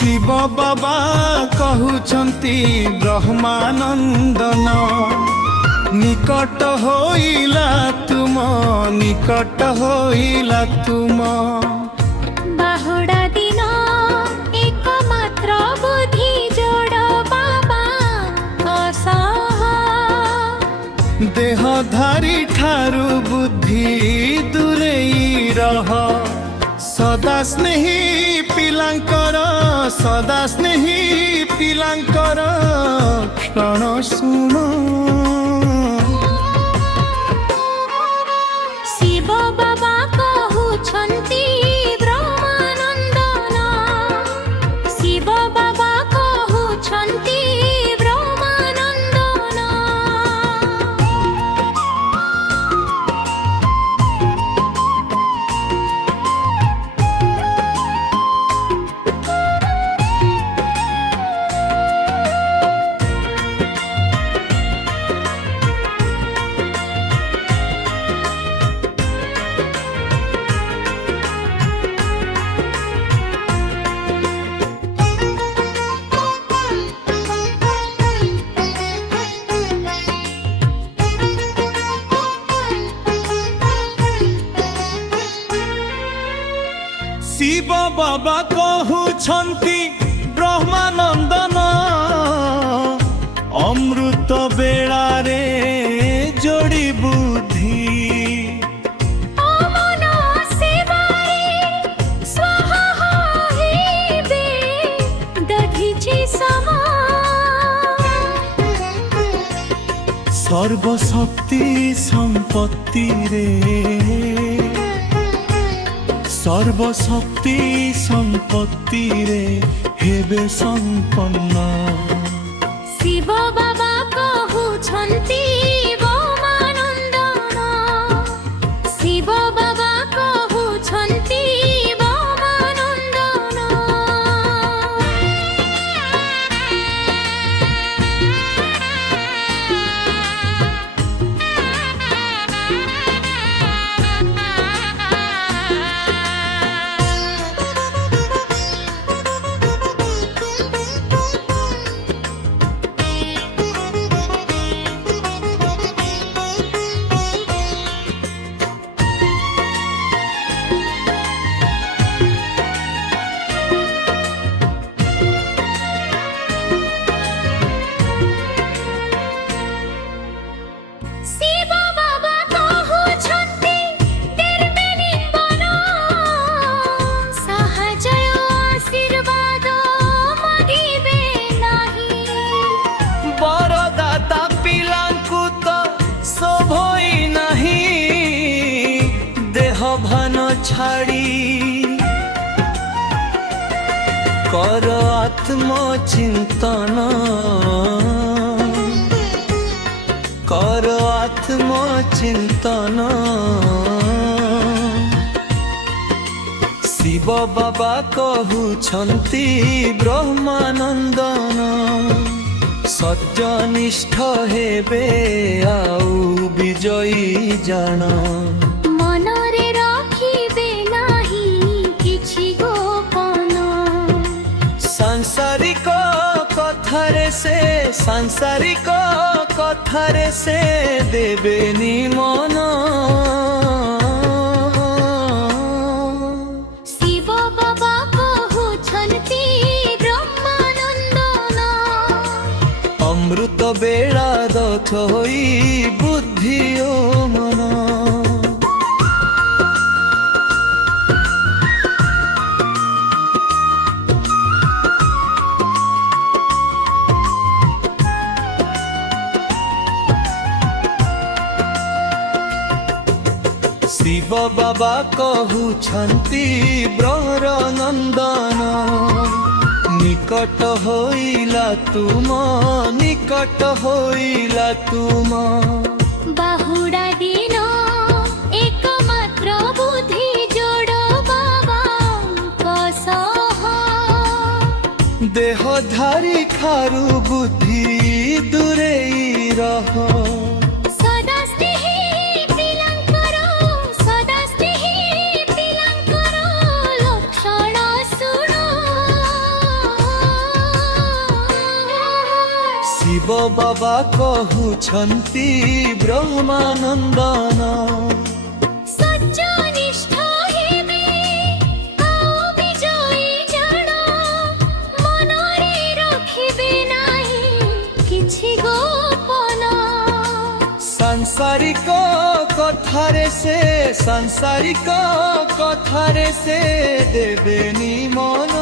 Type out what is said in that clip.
शिव बाबा कहउछन्ति ब्रह्मानंदन निकट होइला तुम निकट होइला तुम बाहुडा दिन एकमात्र बुद्धि जोड़ बाबा असह देहधारी ठारू बुद्धि दूरेई रह सदा स्नेही पिलांकर सदा स्नेही पिलांकर क्षण शुण शिव बाबा कहउछन्ति ब्रह्मानंदन शिव बाबा कहउछन्ति ब्रह्मानंदन शिव बाबा कहउछन्ति ब्रह्मानंदन अमृत बेला रे जोड़ी बुद्धि अमन सेवारे स्वाहा होइबे दधिछि सर्वशक्ति संपत्ति रे सर्वशक्ति संपत्ति रे हेबे संपन्न शिव बाबा कहउछन्ति ब्रह्मानंदन शिव बाबा कहउछन्ति ब्रह्मानंदन शिव बाबा कहउछन्ति देर्बे निम्बन साहाय्य आशीर्वाद मागिबे नाही बरदाता पिलांकु तो शोभई नाही देह भान छाड़ी कर आत्मचिंतन कर आत्मचिंतन शिव बाबा कहउछन्ति ब्रह्मानंदन सत्यनिष्ठ हेबे आउ विजयी जान मनरे रखिबे नाही किछि गोपन सांसारिक कथारे से देबेनी मन शिव बाबा कहउछन्ति ब्रह्मानंदन अमृत बेला दक्ष होई बुद्धि ओ मन शिव बाबा कहउछन्ति ब्रह्मानंदन निकट होइला तुम निकट होइला तुम बाहुडा दिन एकमात्र बुद्धि जोड़ बाबा कसह देहधारी खारू बुद्धि दूरेई रह सदा स्नेही पिलांकर सदा स्नेही पिलांकर लक्षण शुण ଶିବ ବାବା କହୁଛନ୍ତି ବ୍ରହ୍ମାନନ୍ଦନ। ସତ୍ୟନିଷ୍ଠ ହେବେ ଆଉ ବିଜୟୀ ଜଣ, ମନରେ ରଖିବେ ନାହିଁ କିଛି ଗୋପନ। ସାଂସାରିକ କଥାରେ ସେ ଦେବେନି ମନ।